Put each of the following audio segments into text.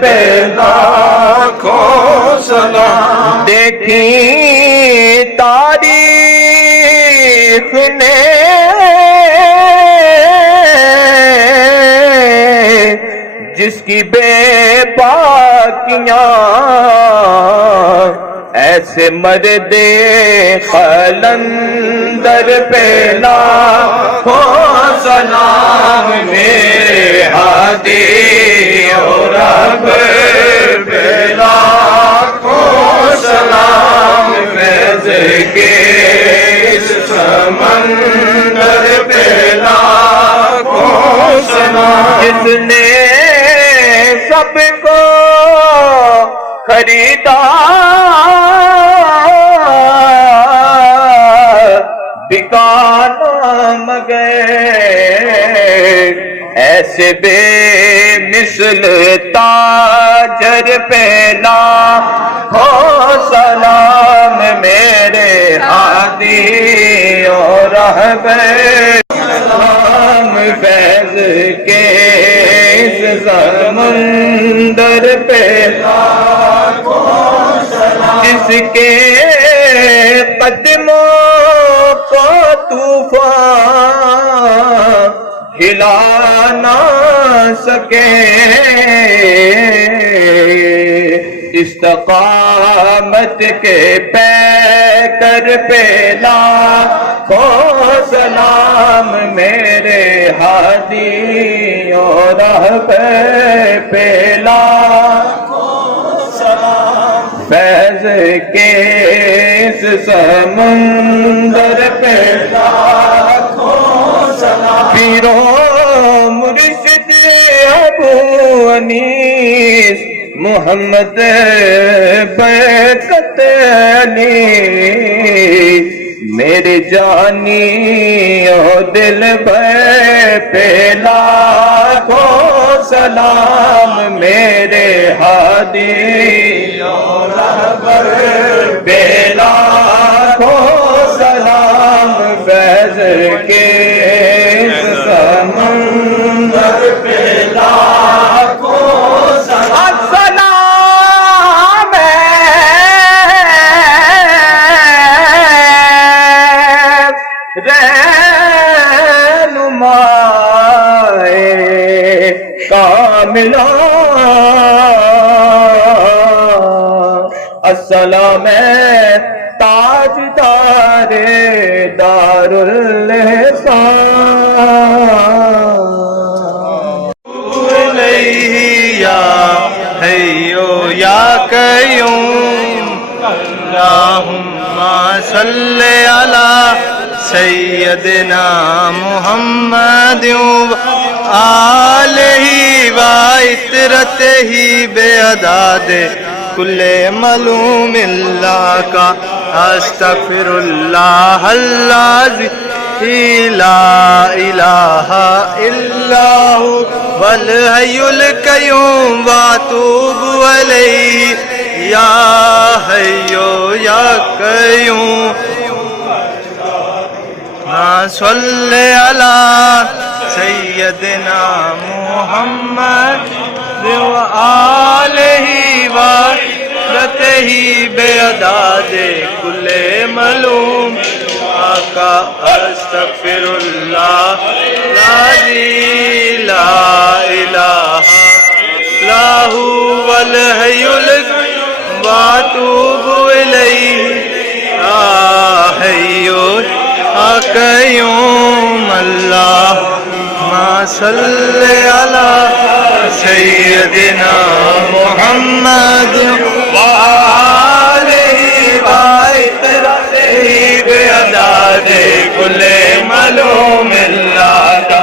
پہ لاکھوں سلام۔ دیکھی تاریخ نے جس کی بے باکیاں، ایسے مرد قلندر پہ لاکھوں سلام۔ میرے ہادی اور رب پہ لاکھوں سلام۔ فیض کے اس سمندر پہ لاکھوں سلام۔ جس نے سب کو خریدا بکانا مگر، ایسے بے مثل تاجر پہ لاکھوں سلام۔ میرے ہادی اور رہبر سلام۔ فیض کے اس سمندر پہ لاکھوں سلام۔ جس کے قدموں کو طوفان ہلا نہ سکے، استقامت کے پیکر پہ لاکھوں سلام۔ میرے ہادی اور رہبر پہ لاکھوں سلام۔ فیض کے اس سمندر پہ لاکھوں سلام۔ پیروں مرشد ابو انیس محمد برکت علی، میرے جانی اور دل بھر پہ لاکھوں سلام۔ میرے ہادی اور رہبر پہ لاکھوں سلام۔ فیض کے سمندر پہ لاکھوں سلام۔ کاملا السلام تاجدار دار الاحسان۔ یا حیو یا قیوم، اللہم صلی علی سیدنا محمد آلہ و عطرتہ بعدد کل معلوم اللہ کا۔ استغفر اللہ العظیم لا الہ الا ہوا الحی القیوم واتوب الیہ یا حیو یا قیوم۔ صلی علی سیدنا محمد وآلہ وصحبہ بعدد کل معلوم آقا۔ استغفر اللہ العظیم لا الہ الا هو الحی القیوم واتوب الیہ یا حی یا قیوم۔ اللہم صلی علی سیدنا محمد وآلہ وعطرتہ بعدد کل معلوم اللہ کا۔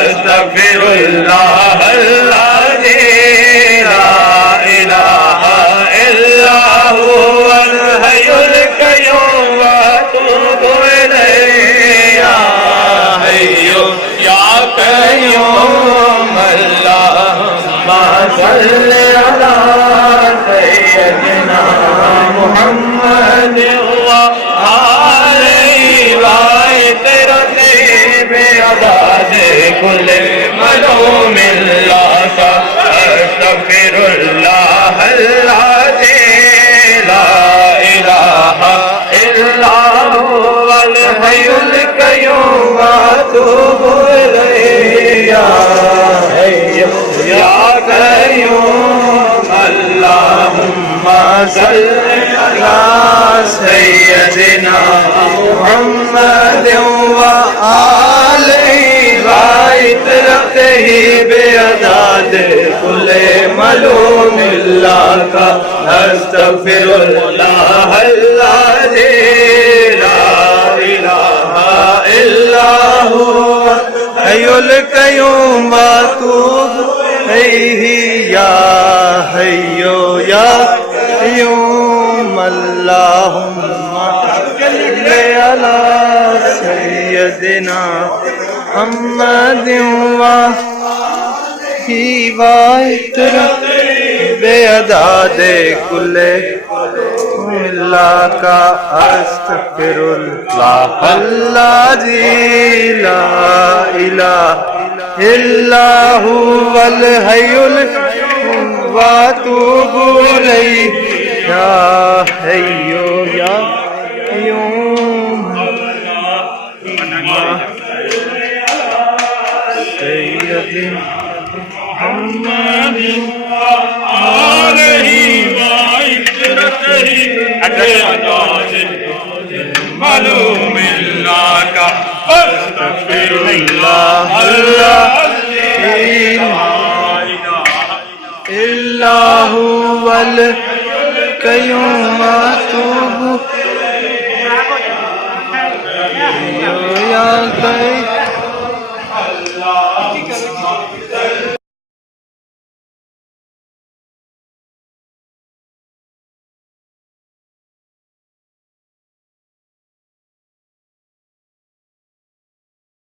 استغفر اللہ العظیم لا الہ الا هو الحی القیوم واتوب الیہ یا حی یا قیوم۔ اللہم صلی علی سیدنا محمد وآلہ وعطرتہ بعدد کل معلوم اللہ کا۔ استغفر سيدنا محمد وآله وعترته بعدد كل ملوم الله کا استغفر الله الذي لا إله إلا هو حي القيوم وأتوب إليه يا حي يا قيوم اللهم صل على سيدنا محمد وعترته بعدد كل اللہ کا استغفر اللہ الذی لا الہ الا هو الحی القیوم واتوب الیہ یا حی یا قیوم سیدنا محمد وآلہ وعترته معلوم اللہ کا استغفر اللہ الذی الا هو القیوم واتوب یا